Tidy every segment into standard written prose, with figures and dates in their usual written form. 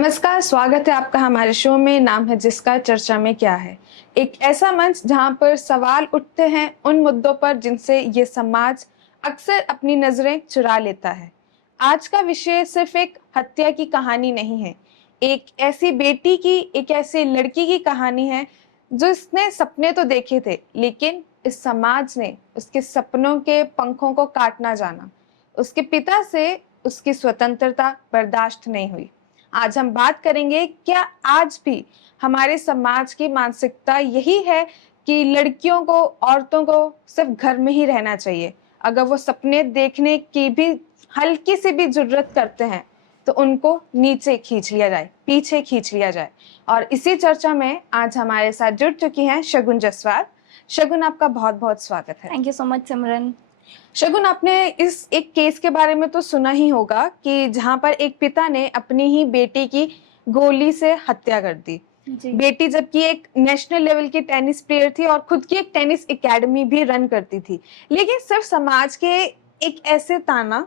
नमस्कार, स्वागत है आपका हमारे शो में। नाम है जिसका, चर्चा में क्या है। एक ऐसा मंच जहां पर सवाल उठते हैं उन मुद्दों पर जिनसे ये समाज अक्सर अपनी नजरें चुरा लेता है। आज का विषय सिर्फ एक हत्या की कहानी नहीं है, एक ऐसी बेटी की, एक ऐसी लड़की की कहानी है जिसने सपने तो देखे थे, लेकिन इस समाज ने उसके सपनों के पंखों को काटना जाना। उसके पिता से उसकी स्वतंत्रता बर्दाश्त नहीं हुई। आज हम बात करेंगे, क्या आज भी हमारे समाज की मानसिकता यही है कि लड़कियों को, औरतों को सिर्फ घर में ही रहना चाहिए। अगर वो सपने देखने की भी हल्की सी भी जुर्रत करते हैं तो उनको नीचे खींच लिया जाए, पीछे खींच लिया जाए। और इसी चर्चा में आज हमारे साथ जुड़ चुकी हैं शगुन जसवाल। शगुन, आपका बहुत बहुत स्वागत है। थैंक यू सो मच सिमरन। शगुन, आपने इस एक केस के बारे में तो सुना ही होगा कि जहां पर एक पिता ने अपनी ही बेटी की गोली से हत्या कर दी। बेटी जबकि एक नेशनल लेवल की टेनिस प्लेयर थी और खुद की एक टेनिस एकेडमी भी रन करती थी, लेकिन सिर्फ समाज के एक ऐसे ताना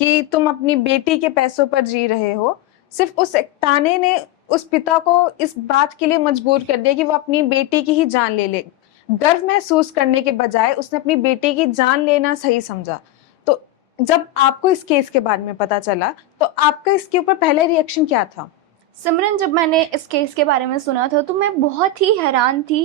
कि तुम अपनी बेटी के पैसों पर जी रहे हो, सिर्फ उस एक ताने ने उस पिता को इस बात के लिए मजबूर कर दिया कि वो अपनी बेटी की ही जान ले ले। गर्व महसूस करने के बजाय उसने अपनी बेटी की जान लेना सही समझा। तो जब आपको इस केस के बारे में पता चला तो आपका इसके ऊपर पहले रिएक्शन क्या था? सिमरन, जब मैंने इस केस के बारे में सुना था तो मैं बहुत ही हैरान थी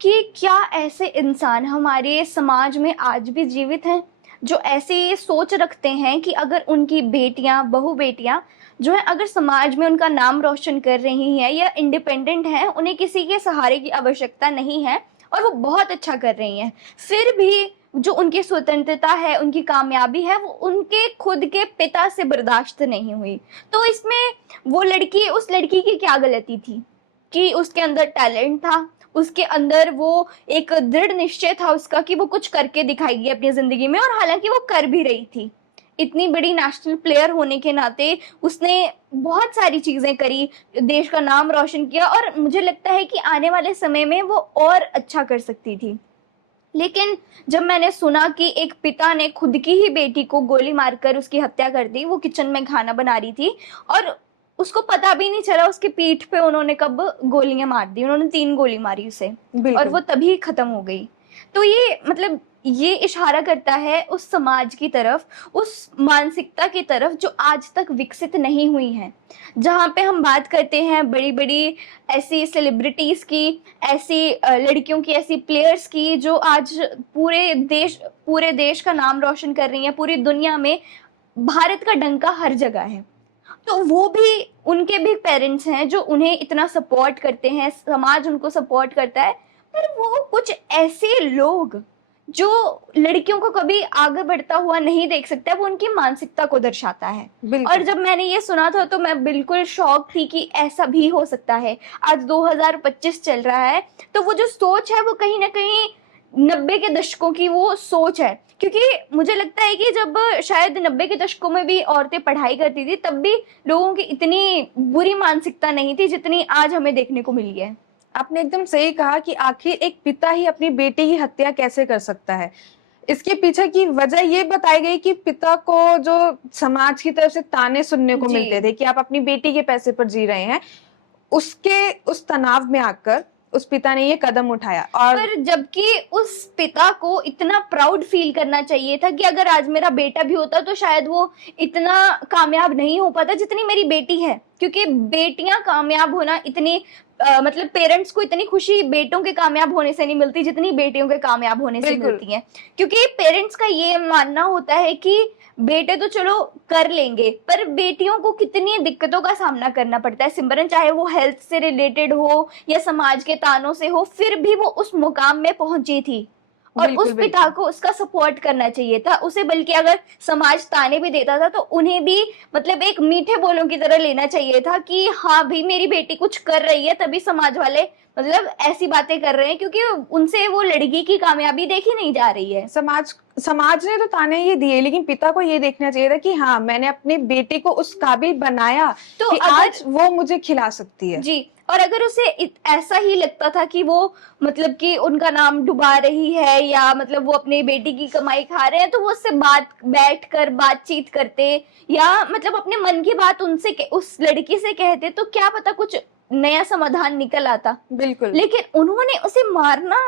कि क्या ऐसे इंसान हमारे समाज में आज भी जीवित हैं जो ऐसी सोच रखते हैं कि अगर उनकी बेटियां, बहू बेटियां जो है, अगर समाज में उनका नाम रोशन कर रही हैं या इंडिपेंडेंट हैं, उन्हें किसी के सहारे की आवश्यकता नहीं है और वो बहुत अच्छा कर रही हैं, फिर भी जो उनकी स्वतंत्रता है, उनकी कामयाबी है, वो उनके खुद के पिता से बर्दाश्त नहीं हुई। तो इसमें वो लड़की, उस लड़की की क्या गलती थी कि उसके अंदर टैलेंट था, उसके अंदर वो एक दृढ़ निश्चय था उसका कि वो कुछ करके दिखाएगी अपनी जिंदगी में, और हालांकि वो कर भी रही थी। इतनी बड़ी नेशनल प्लेयर होने के नाते उसने बहुत सारी चीजें करी, देश का नाम रोशन किया, और मुझे लगता है कि आने वाले समय में वो और अच्छा कर सकती थी। लेकिन जब मैंने सुना कि एक पिता ने खुद की ही बेटी को गोली मारकर उसकी हत्या कर दी, वो किचन में खाना बना रही थी और उसको पता भी नहीं चला उसके पीठ पे उन्होंने कब गोलियां मार दी। उन्होंने 3 गोली मारी उसे और वो तभी खत्म हो गई। तो ये मतलब ये इशारा करता है उस समाज की तरफ, उस मानसिकता की तरफ जो आज तक विकसित नहीं हुई है, जहाँ पे हम बात करते हैं बड़ी बड़ी ऐसी सेलिब्रिटीज की, ऐसी लड़कियों की, ऐसी प्लेयर्स की जो आज पूरे देश का नाम रोशन कर रही हैं, पूरी दुनिया में भारत का डंका हर जगह है। तो वो भी, उनके भी पेरेंट्स हैं जो उन्हें इतना सपोर्ट करते हैं, समाज उनको सपोर्ट करता है, पर वो कुछ ऐसे लोग जो लड़कियों को कभी आगे बढ़ता हुआ नहीं देख सकता, वो उनकी मानसिकता को दर्शाता है। और जब मैंने ये सुना था तो मैं बिल्कुल शॉक थी कि ऐसा भी हो सकता है। आज 2025 चल रहा है, तो वो जो सोच है वो कहीं ना कहीं 90 के दशकों की वो सोच है। क्योंकि मुझे लगता है कि जब शायद 90 के दशकों में भी औरतें पढ़ाई करती थी, तब भी लोगों की इतनी बुरी मानसिकता नहीं थी जितनी आज हमें देखने को मिली है। आपने एकदम सही कहा कि आखिर एक पिता ही अपनी बेटी की हत्या कैसे कर सकता है। इसके पीछे की वजह ये बताई गई कि पिता को जो समाज की तरफ से ताने सुनने को मिलते थे कि आप अपनी बेटी के पैसे पर जी रहे हैं, उसके उस तनाव में आकर उस पिता ने ये कदम उठाया। और पर जबकि उस पिता को इतना प्राउड फील करना चाहिए था कि अगर आज मेरा बेटा भी होता तो शायद वो इतना कामयाब नहीं हो पाता जितनी मेरी बेटी है। क्योंकि बेटियां कामयाब होना इतनी मतलब पेरेंट्स को इतनी खुशी बेटों के कामयाब होने से नहीं मिलती जितनी बेटियों के कामयाब होने से मिलती है। क्योंकि पेरेंट्स का ये मानना होता है कि बेटे तो चलो कर लेंगे, पर बेटियों को कितनी दिक्कतों का सामना करना पड़ता है सिमरन, चाहे वो हेल्थ से रिलेटेड हो या समाज के तानों से हो, फिर भी वो उस मुकाम में पहुंची थी। और उस पिता को उसका सपोर्ट करना चाहिए था उसे, बल्कि अगर समाज ताने भी देता था तो उन्हें भी मतलब एक मीठे बोलों की तरह लेना चाहिए था कि हाँ भाई मेरी बेटी कुछ कर रही है, तभी समाज वाले मतलब ऐसी बातें कर रहे हैं, क्योंकि उनसे वो लड़की की कामयाबी देखी नहीं जा रही है। समाज ने तो ताने ये दिए, लेकिन पिता को ये देखना चाहिए था कि हाँ मैंने अपनी बेटी को उस काबिल बनाया तो कि आज वो मुझे खिला सकती है। जी, और अगर उसे ऐसा ही लगता था कि वो मतलब कि उनका नाम डुबा रही है या मतलब वो अपनी बेटी की कमाई खा रहे हैं, तो वो उससे बैठकर बातचीत करते या मतलब अपने मन की बात उस लड़की से कहते, तो क्या पता कुछ नया समाधान निकल आता। बिल्कुल। लेकिन उन्होंने उसे मारना,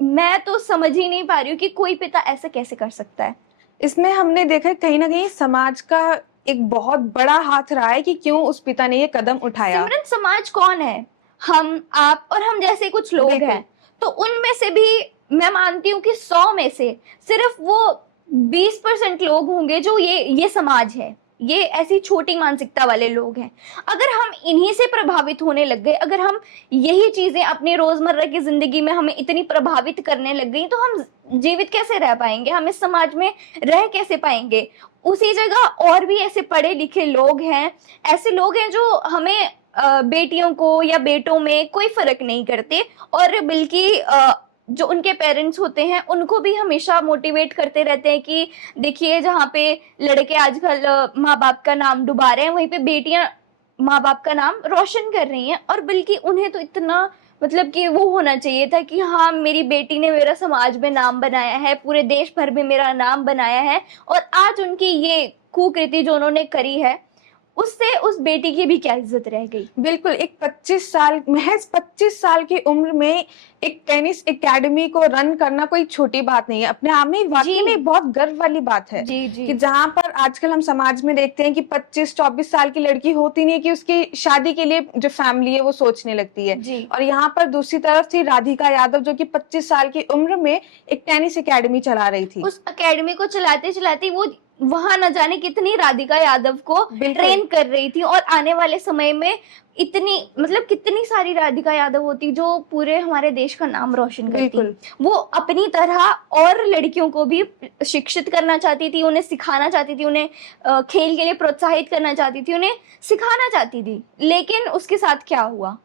मैं तो समझ ही नहीं पा रही हूँ कि कोई पिता ऐसा कैसे कर सकता है। इसमें हमने देखा है कहीं ना कहीं समाज का एक बहुत बड़ा हाथ रहा है कि क्यों उस पिता ने ये कदम उठाया। सिमरन, समाज कौन है? हम, आप और हम जैसे कुछ लोग बिल्कुल। हैं। तो उनमें से भी मैं मानती हूँ कि 100 में से सिर्फ वो 20% लोग होंगे जो ये समाज है, ये ऐसी छोटी मानसिकता वाले लोग हैं। अगर हम इन्हीं से प्रभावित होने लग गए, अगर हम यही चीजें अपने रोजमर्रा की जिंदगी में हमें इतनी प्रभावित करने लग गई, तो हम जीवित कैसे रह पाएंगे? हम इस समाज में रह कैसे पाएंगे? उसी जगह और भी ऐसे पढ़े लिखे लोग हैं, ऐसे लोग हैं जो हमें बेटियों को या बेटों में कोई फर्क नहीं करते, और बल्कि जो उनके पेरेंट्स होते हैं उनको भी हमेशा मोटिवेट करते रहते हैं कि देखिए, जहाँ पे लड़के आजकल माँ बाप का नाम डुबा रहे हैं, वहीं पे बेटियां माँ बाप का नाम रोशन कर रही हैं। और बल्कि उन्हें तो इतना मतलब कि वो होना चाहिए था कि हाँ, मेरी बेटी ने मेरा समाज में नाम बनाया है, पूरे देश भर में मेरा नाम बनाया है, और आज उनकी ये कुकृति जो उन्होंने करी है, उससे उस बेटी की भी क्या इज्जत रह गई। बिल्कुल। एक 25 साल की उम्र में एक टेनिस एकेडमी को रन करना कोई छोटी बात नहीं है, अपने आप में वाकई में बहुत गर्व वाली बात है। जी। कि जहाँ पर आजकल हम समाज में देखते हैं कि 25-24 साल की लड़की होती नहीं है कि उसकी शादी के लिए जो फैमिली है वो सोचने लगती है जी। और यहाँ पर दूसरी तरफ थी राधिका यादव जो कि 25 साल की उम्र में एक टेनिस एकेडमी चला रही थी। उस एकेडमी को चलाते चलाते वो वहां न जाने कितनी राधिका यादव को ट्रेन कर रही थी, और आने वाले समय में इतनी मतलब कितनी सारी राधिका यादव होती जो पूरे हमारे देश का नाम रोशन करती। वो अपनी तरह और लड़कियों को भी शिक्षित करना चाहती थी, उन्हें सिखाना चाहती थी, उन्हें खेल के लिए प्रोत्साहित करना चाहती थी, उन्हें सिखाना चाहती थी। लेकिन उसके साथ क्या हुआ?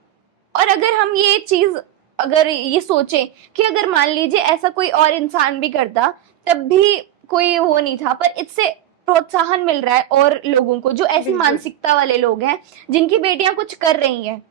और अगर हम ये चीज अगर ये सोचें कि अगर मान लीजिए ऐसा कोई और इंसान भी करता, तब भी कोई वो नहीं था, पर इससे प्रोत्साहन मिल रहा है और लोगों को जो ऐसी मानसिकता वाले लोग हैं जिनकी बेटियां कुछ कर रही हैं।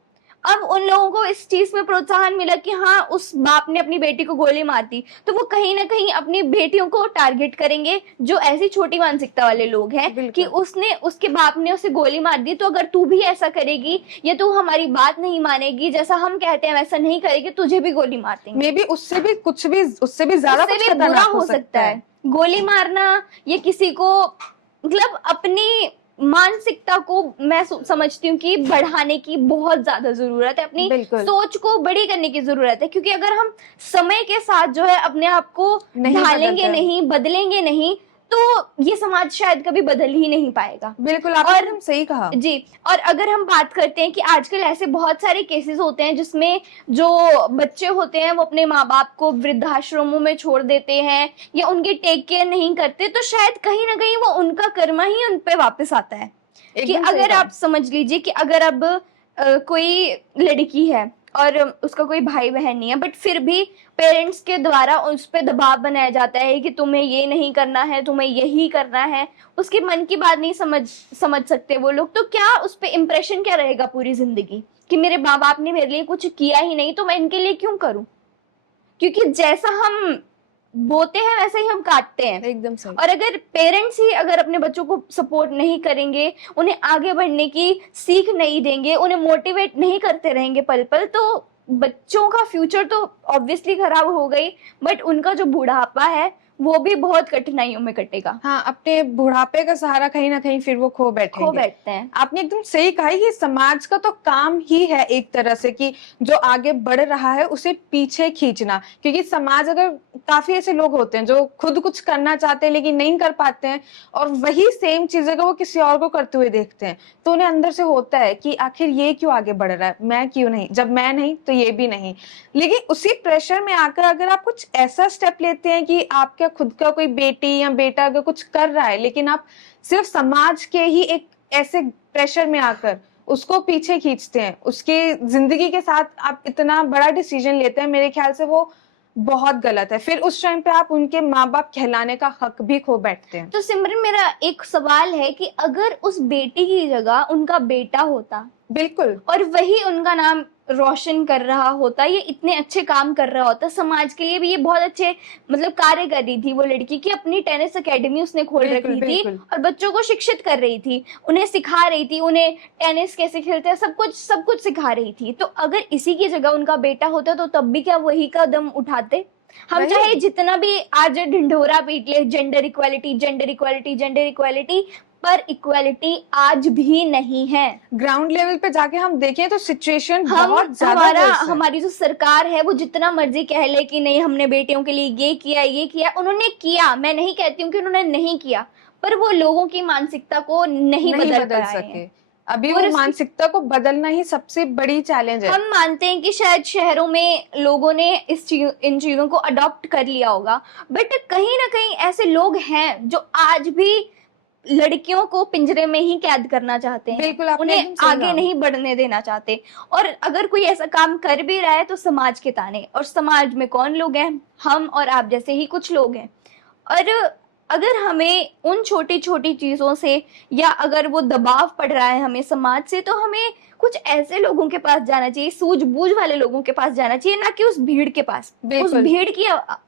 अब उन लोगों को इस चीज में प्रोत्साहन मिला कि हाँ, उस बाप ने अपनी बेटी को गोली मार दी, तो वो कहीं ना कहीं अपनी बेटियों को टारगेट करेंगे जो ऐसी छोटी मानसिकता वाले लोग हैं कि उसके बाप ने उसे गोली मार दी, तो अगर तू भी ऐसा करेगी या तू हमारी बात नहीं मानेगी, जैसा हम कहते हैं वैसा नहीं करेगी, तुझे भी गोली मार देंगे। मे बी उससे भी ज्यादा कुछ बुरा हो सकता है। गोली मारना या किसी को मतलब अपनी मानसिकता को मैं समझती हूँ कि बढ़ाने की बहुत ज्यादा जरूरत है, अपनी सोच को बड़ी करने की जरूरत है। क्योंकि अगर हम समय के साथ जो है अपने आप को ढालेंगे नहीं, बदलेंगे नहीं, तो ये समाज शायद कभी बदल ही नहीं पाएगा। बिल्कुल, आपने सही कहा जी। और अगर हम बात करते हैं कि आजकल ऐसे बहुत सारे केसेस होते हैं जिसमें जो बच्चे होते हैं वो अपने माँ बाप को वृद्धाश्रमों में छोड़ देते हैं या उनकी टेक केयर नहीं करते, तो शायद कहीं ना कहीं वो उनका कर्मा ही उन पे वापस आता है। कि अगर आप समझ लीजिए कि अगर अब कोई लड़की है और उसका कोई भाई बहन नहीं है, बट फिर भी पेरेंट्स के द्वारा उस पर दबाव बनाया जाता है कि तुम्हें ये नहीं करना है, तुम्हें यही करना है, उसके मन की बात नहीं समझ सकते वो लोग, तो क्या उस पर इम्प्रेशन क्या रहेगा पूरी जिंदगी कि मेरे माँ बाप ने मेरे लिए कुछ किया ही नहीं, तो मैं इनके लिए क्यों करूं? क्योंकि जैसा हम बोते हैं वैसे ही हम काटते हैं। एकदम सही। और अगर पेरेंट्स ही अगर अपने बच्चों को सपोर्ट नहीं करेंगे, उन्हें आगे बढ़ने की सीख नहीं देंगे, उन्हें मोटिवेट नहीं करते रहेंगे पल पल, तो बच्चों का फ्यूचर तो ऑब्वियसली खराब हो गई, बट उनका जो बुढ़ापा है वो भी बहुत कठिनाइयों में कटेगा। हाँ, अपने बुढ़ापे का सहारा कहीं ना कहीं फिर वो खो बैठते हैं। आपने एकदम सही कहा, ये समाज का तो काम ही है एक तरह से कि जो आगे बढ़ रहा है उसे पीछे खींचना। क्योंकि समाज अगर काफी ऐसे लोग होते हैं जो खुद कुछ करना चाहते हैं लेकिन नहीं कर पाते हैं और वही सेम चीजें को वो किसी और को करते हुए देखते हैं, तो उन्हें अंदर से होता है कि आखिर ये क्यों आगे बढ़ रहा है, मैं क्यों नहीं, जब मैं नहीं तो ये भी नहीं। लेकिन उसी प्रेशर में आकर अगर आप कुछ ऐसा स्टेप लेते हैं कि आपका खुद का कोई बेटी या बेटा अगर कुछ कर रहा है लेकिन आप सिर्फ समाज के ही एक ऐसे प्रेशर में आकर उसको पीछे खींचते हैं, उसके जिंदगी के साथ आप इतना बड़ा डिसीजन लेते हैं, मेरे ख्याल से वो बहुत गलत है। फिर उस टाइम पे आप उनके माँ बाप कहलाने का हक भी खो बैठते हैं। तो सिमरन, मेरा एक सवाल है कि अगर उस बेटी की जगह उनका बेटा होता, बिल्कुल, और वही उनका नाम रोशन कर रहा होता, ये इतने अच्छे काम कर रहा होता, समाज के लिए भी ये बहुत अच्छे मतलब कार्य कर रही थी वो लड़की की अपनी टेनिस एकेडमी उसने खोल रखी थी और बच्चों को शिक्षित कर रही थी, उन्हें सिखा रही थी, उन्हें टेनिस कैसे खेलते हैं सब कुछ सिखा रही थी। तो अगर इसी की जगह उनका बेटा होता तो तब भी क्या वही कदम उठाते? हम चाहे जितना भी आज ढिंढोरा पीट ले gender equality gender equality gender equality, पर इक्वालिटी आज भी नहीं है। ग्राउंड लेवल पे जाके हम देखें तो सिचुएशन बहुत ज्यादा हमारी जो सरकार है वो जितना मर्जी कह ले कि नहीं हमने बेटियों के लिए ये किया, उन्होंने किया, मैं नहीं कहती हूँ कि उन्होंने नहीं किया, पर वो लोगों की मानसिकता को नहीं बदल सके। अभी वो मानसिकता को बदलना ही सबसे बड़ी चैलेंज है। हम मानते हैं कि शायद शहरों में लोगों ने इन चीजों को अडॉप्ट कर लिया होगा, बट कहीं ना कहीं ऐसे लोग हैं जो आज भी लड़कियों को पिंजरे में ही कैद करना चाहते हैं। बिल्कुल, उन्हें आगे नहीं बढ़ने देना चाहते। और अगर कोई ऐसा काम कर भी रहा है तो समाज के ताने, और समाज में कौन लोग हैं? हम और आप जैसे ही कुछ लोग हैं। और अगर हमें उन छोटी छोटी चीजों से, या अगर वो दबाव पड़ रहा है हमें समाज से, तो हमें कुछ ऐसे लोगों के पास जाना चाहिए, सूझबूझ वाले लोगों के पास जाना चाहिए, ना कि उस भीड़ के पास। उस भीड़ की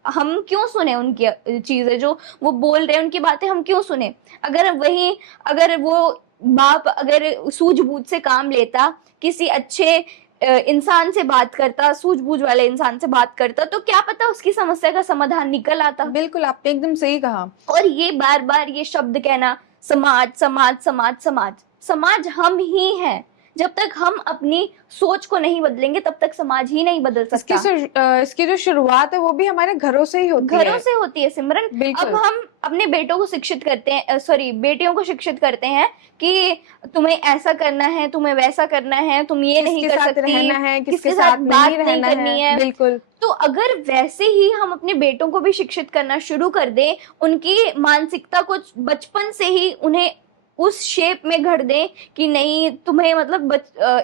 हम क्यों सुने? उनकी चीजें जो वो बोल रहे हैं, उनकी बातें हम क्यों सुने? अगर वो बाप अगर सूझबूझ से काम लेता, किसी अच्छे इंसान से बात करता, सूझबूझ वाले इंसान से बात करता, तो क्या पता उसकी समस्या का समाधान निकल आता। बिल्कुल, आपने एकदम सही कहा। और ये बार बार ये शब्द कहना, समाज समाज समाज समाज, समाज हम ही हैं। जब तक हम अपनी सोच को नहीं बदलेंगे तब तक समाज ही नहीं बदल सकता। इसकी जो शुरुआत है वो भी हमारे घरों से ही होती है सिमरन। अब हम अपने बेटों को शिक्षित करते हैं, बेटियों को शिक्षित करते हैं कि तुम्हें ऐसा करना है, तुम्हें वैसा करना है, तुम ये नहीं कर सकती, रहना है, किसके साथ बात नहीं करनी है। बिल्कुल। तो अगर वैसे ही हम अपने बेटों को भी शिक्षित करना शुरू कर दें, उनकी मानसिकता को बचपन से ही उन्हें उस शेप में घड़ दें कि नहीं तुम्हें मतलब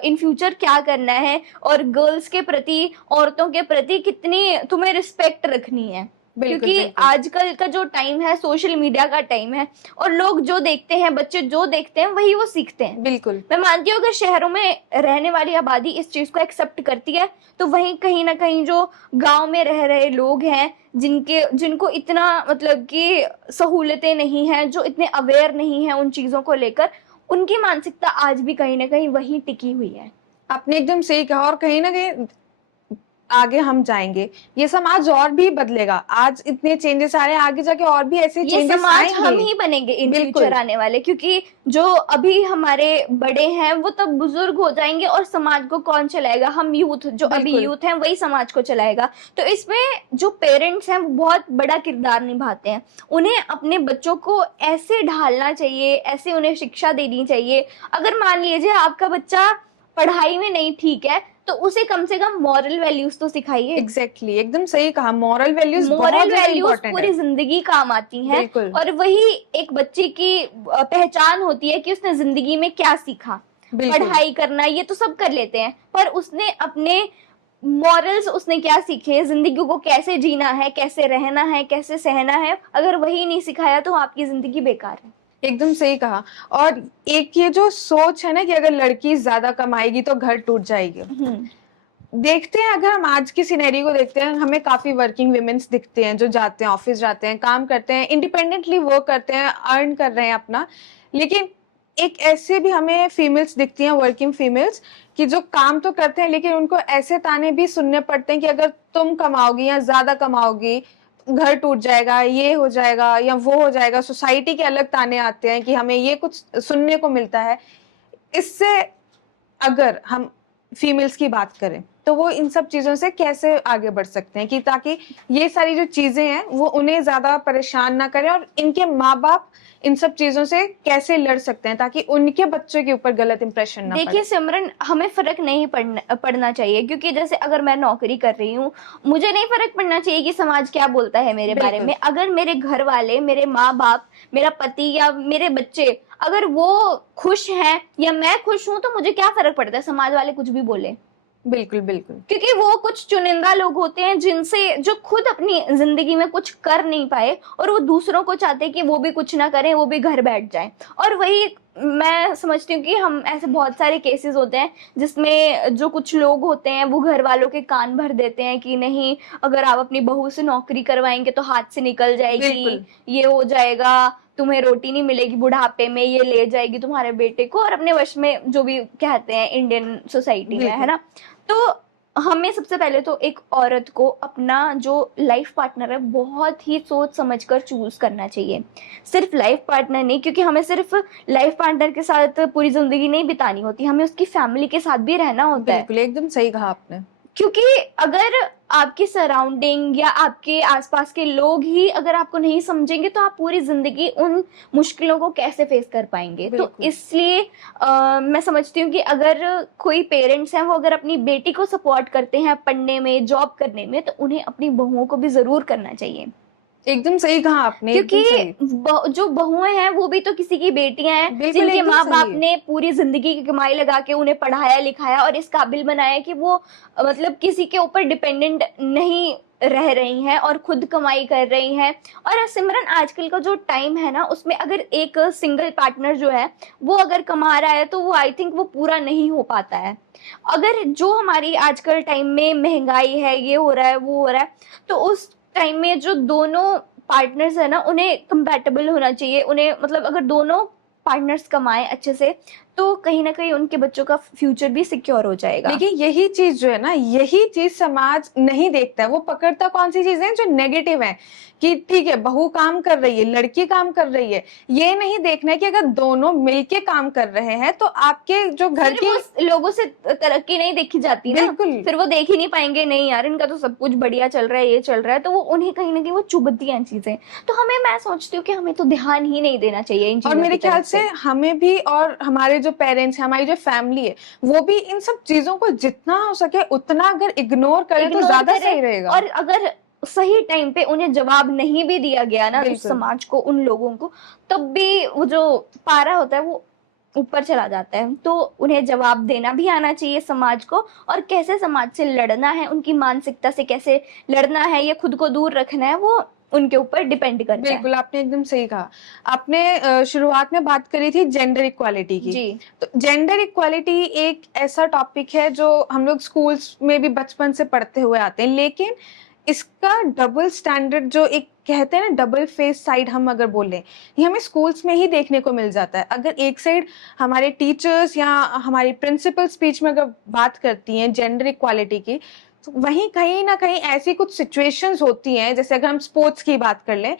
इन फ्यूचर क्या करना है, और गर्ल्स के प्रति, औरतों के प्रति कितनी तुम्हें रिस्पेक्ट रखनी है। क्योंकि आजकल का जो टाइम है सोशल मीडिया का टाइम है, और लोग जो देखते हैं, बच्चे जो देखते हैं वही वो सीखते हैं। बिल्कुल, मैं मानती हूँ अगर शहरों में रहने वाली आबादी इस चीज को एक्सेप्ट करती है, तो वहीं कहीं ना कहीं जो गांव में रह रहे लोग हैं, जिनको इतना मतलब कि सहूलतें नहीं हैं, जो इतने अवेयर नहीं है उन चीजों को लेकर, उनकी मानसिकता आज भी कहीं ना कहीं वहीं टिकी हुई है। आपने एकदम सही कहा। और कहीं ना कहीं आगे हम जाएंगे, ये समाज और भी बदलेगा। आज इतने चेंजेस आ रहे हैं, आगे जाके और भी ऐसे चेंजेस समाज हम ही बनेंगे इन फ्यूचर आने वाले, क्योंकि जो अभी हमारे बड़े हैं वो तब बुजुर्ग हो जाएंगे, और समाज को कौन चलाएगा? हम यूथ, जो अभी यूथ हैं वही समाज को चलाएगा। तो इसमें जो पेरेंट्स हैं वो बहुत बड़ा किरदार निभाते हैं। उन्हें अपने बच्चों को ऐसे ढालना चाहिए, ऐसे उन्हें शिक्षा देनी चाहिए। अगर मान लीजिए आपका बच्चा पढ़ाई में नहीं ठीक है, तो उसे कम से कम मॉरल वैल्यूज तो सिखाइए। एग्जैक्टली, एकदम सही कहा। मॉरल वैल्यूज पूरी जिंदगी काम आती हैं, और वही एक बच्चे की पहचान होती है कि उसने जिंदगी में क्या सीखा। पढ़ाई करना ये तो सब कर लेते हैं, पर उसने अपने मॉरल्स उसने क्या सीखे, जिंदगी को कैसे जीना है, कैसे रहना है, कैसे सहना है, अगर वही नहीं सिखाया तो आपकी जिंदगी बेकार है। एकदम सही कहा। और एक ये जो सोच है ना कि अगर लड़की ज्यादा कमाएगी तो घर टूट जाएगी, देखते हैं अगर हम आज की सिनेरी को देखते हैं, हमें काफी वर्किंग विमेन्स दिखते हैं जो जाते हैं, ऑफिस जाते हैं, काम करते हैं, इंडिपेंडेंटली वर्क करते हैं, अर्न कर रहे हैं अपना। लेकिन एक ऐसे भी हमें फीमेल्स दिखती हैं, वर्किंग फीमेल्स, कि जो काम तो करते हैं लेकिन उनको ऐसे ताने भी सुनने पड़ते हैं कि अगर तुम कमाओगी या ज्यादा कमाओगी घर टूट जाएगा, ये हो जाएगा या वो हो जाएगा। सोसाइटी के अलग ताने आते हैं कि हमें ये कुछ सुनने को मिलता है। इससे अगर हम फीमेल्स की बात करें तो वो इन सब चीजों से कैसे आगे बढ़ सकते हैं कि ताकि ये सारी जो चीजें हैं वो उन्हें ज्यादा परेशान ना करें, और इनके माँ बाप इन सब चीजों से कैसे लड़ सकते हैं ताकि उनके बच्चों के ऊपर गलत इंप्रेशन ना पड़े। देखिए सिमरन, हमें फर्क नहीं पड़ना चाहिए, क्योंकि जैसे अगर मैं नौकरी कर रही हूँ, मुझे नहीं फर्क पड़ना चाहिए कि समाज क्या बोलता है मेरे बारे में। अगर मेरे घर वाले, मेरे माँ बाप, मेरा पति या मेरे बच्चे, अगर वो खुश हैं या मैं खुश हूँ, तो मुझे क्या फर्क पड़ता है समाज वाले कुछ भी बोले। बिल्कुल बिल्कुल, क्योंकि वो कुछ चुनिंदा लोग होते हैं जो खुद अपनी जिंदगी में कुछ कर नहीं पाए, और वो दूसरों को चाहते हैं कि वो भी कुछ ना करें, वो भी घर बैठ जाएं। और वही मैं समझती हूँ कि हम ऐसे बहुत सारे केसेस होते हैं जिसमें जो कुछ लोग होते हैं वो घर वालों के कान भर देते हैं कि नहीं, अगर आप अपनी बहू से नौकरी करवाएंगे तो हाथ से निकल जाएगी, बिल्कुल। ये हो जाएगा, तुम्हें रोटी नहीं मिलेगी बुढ़ापे में, ये ले जाएगी तुम्हारे बेटे को, और अपने वश में जो भी कहते हैं इंडियन सोसाइटी में, है ना। तो हमें सबसे पहले तो एक औरत को अपना जो लाइफ पार्टनर है बहुत ही सोच समझकर चूज करना चाहिए। सिर्फ लाइफ पार्टनर नहीं, क्योंकि हमें सिर्फ लाइफ पार्टनर के साथ पूरी जिंदगी नहीं बितानी होती, हमें उसकी फैमिली के साथ भी रहना होता है। बिल्कुल, एकदम सही कहा आपने। क्योंकि अगर आपकी सराउंडिंग या आपके आसपास के लोग ही अगर आपको नहीं समझेंगे तो आप पूरी जिंदगी उन मुश्किलों को कैसे फेस कर पाएंगे। तो इसलिए मैं समझती हूँ कि अगर कोई पेरेंट्स हैं वो अगर अपनी बेटी को सपोर्ट करते हैं पढ़ने में, जॉब करने में, तो उन्हें अपनी बहुओं को भी जरूर करना चाहिए। एकदम सही कहा आपने, क्योंकि जो बहुएं हैं वो भी तो किसी की बेटियां हैं जिनके माँ बाप ने पूरी जिंदगी की कमाई लगा के उन्हें पढ़ाया लिखाया और इस काबिल बनाया कि वो मतलब किसी के ऊपर डिपेंडेंट नहीं रह रही हैं और खुद कमाई कर रही हैं। और सिमरन, आजकल का जो टाइम है ना, उसमें अगर एक सिंगल पार्टनर जो है वो अगर कमा रहा है तो वो आई थिंक वो पूरा नहीं हो पाता है। अगर जो हमारी आजकल टाइम में महंगाई है, ये हो रहा है वो हो रहा है, तो उस टाइम में जो दोनों पार्टनर्स है ना उन्हें कंपैटिबल होना चाहिए। उन्हें मतलब अगर दोनों पार्टनर्स कमाएं अच्छे से तो कहीं ना कहीं उनके बच्चों का फ्यूचर भी सिक्योर हो जाएगा। देखिए, यही चीज जो है ना, यही चीज समाज नहीं देखता है। वो पकड़ता कौन सी चीजें जो नेगेटिव है, कि ठीक है बहू काम कर रही है, लड़की काम कर रही है, ये नहीं देखना है कि अगर दोनों मिलके काम कर रहे हैं तो आपके जो घर के लोगों से तरक्की नहीं देखी जाती ना। बिल्कुल। फिर वो देख ही नहीं पाएंगे, नहीं यार इनका तो सब कुछ बढ़िया चल रहा है, ये चल रहा है, तो वो उन्हें कहीं ना कहीं वो चुभती हैं चीजें। तो हमें, मैं सोचती हूँ कि हमें तो ध्यान ही नहीं देना चाहिए इन चीजों। और मेरे ख्याल से हमें भी, और हमारे जो पेरेंट्स हैं, हमारी जो फैमिली है, वो भी इन सब चीजों को जितना हो सके उतना अगर इग्नोर करें तो ज्यादा सही रहेगा। और अगर सही टाइम पे उन्हें जवाब नहीं भी दिया गया ना उस समाज को, उन लोगों को, तब भी वो जो पारा होता है वो ऊपर चला जाता है। तो उन्हें जवाब देना भी आना चाहिए समाज को, और कैसे समाज से लड़ना है, उनकी मानसिकता से कैसे लड़ना है या खुद को दूर रखना है, वो उनके ऊपर डिपेंड करता है। बिल्कुल, आपने एकदम सही कहा। आपने शुरुआत में बात करी थी जेंडर इक्वालिटी की। जी। तो जेंडर इक्वालिटी एक ऐसा टॉपिक है जो हम लोग स्कूल्स में भी बचपन से पढ़ते हुए आते हैं, लेकिन इसका डबल स्टैंडर्ड, जो एक कहते हैं ना डबल फेस साइड, हम अगर बोलें, ये हमें स्कूल्स में ही देखने को मिल जाता है। अगर एक साइड हमारे टीचर्स या हमारी प्रिंसिपल स्पीच में अगर बात करती हैं जेंडर इक्वालिटी की, तो वहीं कहीं ना कहीं ऐसी कुछ सिचुएशंस होती हैं, जैसे अगर हम स्पोर्ट्स की बात कर लें,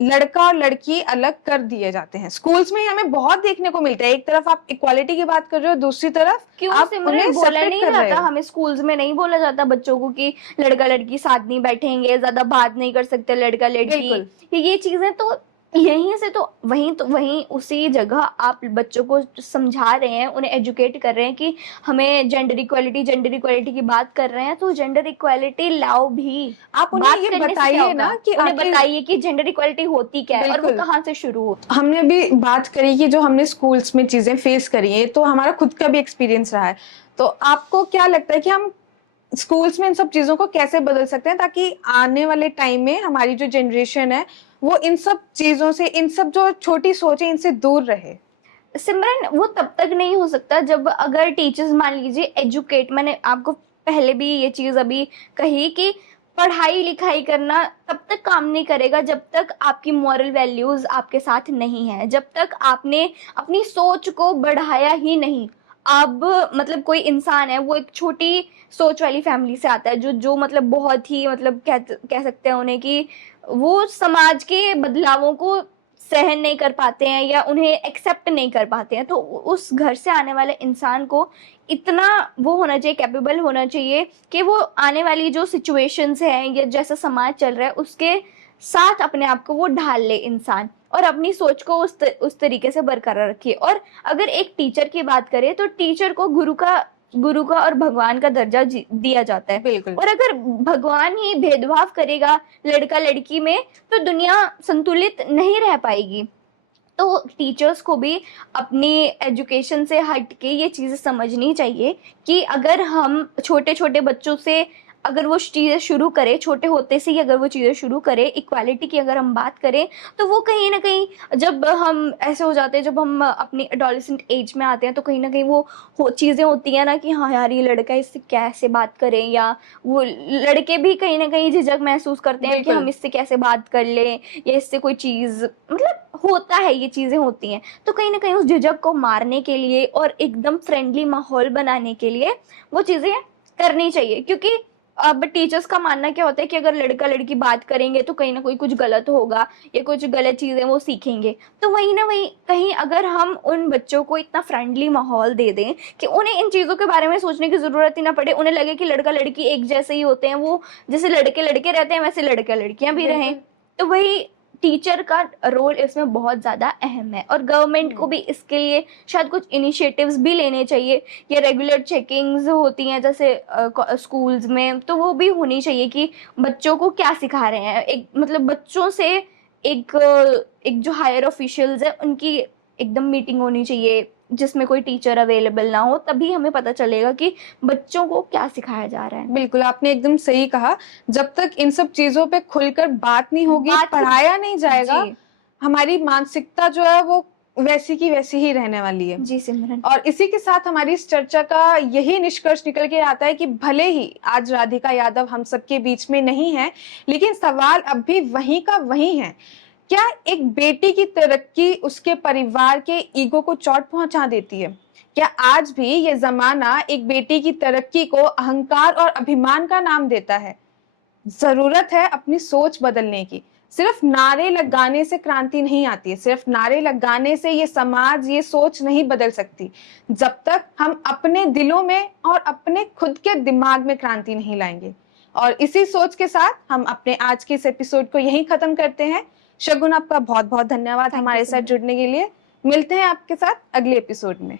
लड़का और लड़की अलग कर दिए जाते हैं। स्कूल्स में हमें बहुत देखने को मिलता है। एक तरफ आप इक्वालिटी की बात कर रहे हो, दूसरी तरफ क्यों आप उन्हें बोला सेपरेट नहीं कर रहे जाता, हो। हमें स्कूल्स में नहीं बोला जाता बच्चों को कि लड़का लड़की साथ नहीं बैठेंगे, ज्यादा बात नहीं कर सकते लड़का लड़की, ये चीजें। तो यहीं से तो वहीं उसी जगह आप बच्चों को समझा रहे हैं, उन्हें एजुकेट कर रहे हैं कि हमें जेंडर इक्वालिटी की बात कर रहे हैं, तो जेंडर इक्वालिटी लाओ भी। आप उन्हें ये बताइए ना कि उन्हें बताइए कि जेंडर इक्वालिटी होती क्या है और वो कहाँ से शुरू होती है। हमने भी बात करी कि जो हमने स्कूल्स में चीजें फेस करी है, तो हमारा खुद का भी एक्सपीरियंस रहा है। तो आपको क्या लगता है कि हम स्कूल्स में इन सब चीजों को कैसे बदल सकते हैं, ताकि आने वाले टाइम में हमारी जो जनरेशन है वो इन सब चीजों से, इन सब जो छोटी सोच है, इनसे दूर रहे? सिमरन, वो तब तक नहीं हो सकता जब अगर टीचर्स, मान लीजिए एजुकेट, मैंने आपको पहले भी ये चीज अभी कही कि पढ़ाई लिखाई करना तब तक काम नहीं करेगा जब तक आपकी मॉरल वैल्यूज आपके साथ नहीं है, जब तक आपने अपनी सोच को बढ़ाया ही नहीं। अब मतलब कोई इंसान है, वो एक छोटी सोच वाली फैमिली से आता है, जो मतलब बहुत ही मतलब कह सकते हैं उन्हें कि वो समाज के बदलावों को सहन नहीं कर पाते हैं या उन्हें एक्सेप्ट नहीं कर पाते हैं। तो उस घर से आने वाले इंसान को इतना वो होना चाहिए, कैपेबल होना चाहिए कि वो आने वाली जो सिचुएशंस हैं या जैसा समाज चल रहा है उसके साथ अपने आप को वो ढाल ले इंसान, और अपनी सोच को उस तरीके से बरकरार रखिए। और अगर एक टीचर की बात करें तो टीचर को गुरु का और भगवान का दर्जा दिया जाता है। बिल्कुल। और अगर भगवान ही भेदभाव करेगा लड़का लड़की में तो दुनिया संतुलित नहीं रह पाएगी। तो टीचर्स को भी अपनी एजुकेशन से हट के ये चीज़ें समझनी चाहिए कि अगर हम छोटे छोटे बच्चों से अगर वो चीज़ें शुरू करे, छोटे होते से ही अगर वो चीज़ें शुरू करे, इक्वालिटी की अगर हम बात करें, तो वो कहीं ना कहीं जब हम ऐसे हो जाते हैं, जब हम अपनी एडोलेसेंट एज में आते हैं, तो कहीं ना कहीं वो चीज़ें होती हैं ना कि हाँ यार ये लड़का इससे कैसे बात करें, या वो लड़के भी कहीं ना कहीं झिझक महसूस करते हैं कि बिल्कुल। हम इससे कैसे बात कर लें, या इससे कोई चीज़, मतलब होता है, ये चीज़ें होती हैं। तो कहीं ना कहीं उस झिझक को मारने के लिए और एकदम फ्रेंडली माहौल बनाने के लिए वो चीज़ें करनी चाहिए। क्योंकि अब टीचर्स का मानना क्या होता है कि अगर लड़का लड़की बात करेंगे तो कहीं ना कोई कुछ गलत होगा, या कुछ गलत चीज़ें वो सीखेंगे। तो वहीं ना वहीं कहीं अगर हम उन बच्चों को इतना फ्रेंडली माहौल दे दें कि उन्हें इन चीज़ों के बारे में सोचने की ज़रूरत ही ना पड़े, उन्हें लगे कि लड़का लड़की एक जैसे ही होते हैं, वो जैसे लड़के लड़के रहते हैं वैसे लड़के लड़कियां भी रहें। तो वही टीचर का रोल इसमें बहुत ज़्यादा अहम है, और गवर्नमेंट को भी इसके लिए शायद कुछ इनिशिएटिव्स भी लेने चाहिए, या रेगुलर चेकिंग्स होती हैं जैसे स्कूल्स में, तो वो भी होनी चाहिए कि बच्चों को क्या सिखा रहे हैं। एक मतलब बच्चों से एक जो हायर ऑफिशियल्स है उनकी एकदम मीटिंग होनी चाहिए, जिसमें कोई टीचर अवेलेबल ना हो, तभी हमें पता चलेगा कि बच्चों को क्या सिखाया जा रहा है। बिल्कुल, आपने एकदम सही कहा। जब तक इन सब चीजों पे खुलकर बात नहीं होगी, पढ़ाया नहीं जाएगा, जी। हमारी मानसिकता जो है वो वैसी की वैसी ही रहने वाली है। जी सिमरन। और इसी के साथ हमारी इस चर्चा का यही निष्कर्ष निकल के आता है कि भले ही आज राधिका यादव हम सबके बीच में नहीं है, लेकिन सवाल अब भी वहीं का वहीं है। क्या एक बेटी की तरक्की उसके परिवार के ईगो को चोट पहुंचा देती है? क्या आज भी ये जमाना एक बेटी की तरक्की को अहंकार और अभिमान का नाम देता है? जरूरत है अपनी सोच बदलने की। सिर्फ नारे लगाने से क्रांति नहीं आती है, सिर्फ नारे लगाने से ये समाज, ये सोच नहीं बदल सकती, जब तक हम अपने दिलों में और अपने खुद के दिमाग में क्रांति नहीं लाएंगे। और इसी सोच के साथ हम अपने आज के इस एपिसोड को यहीं खत्म करते हैं। शगुन, आपका बहुत बहुत धन्यवाद हमारे साथ जुड़ने के लिए। मिलते हैं आपके साथ अगले एपिसोड में।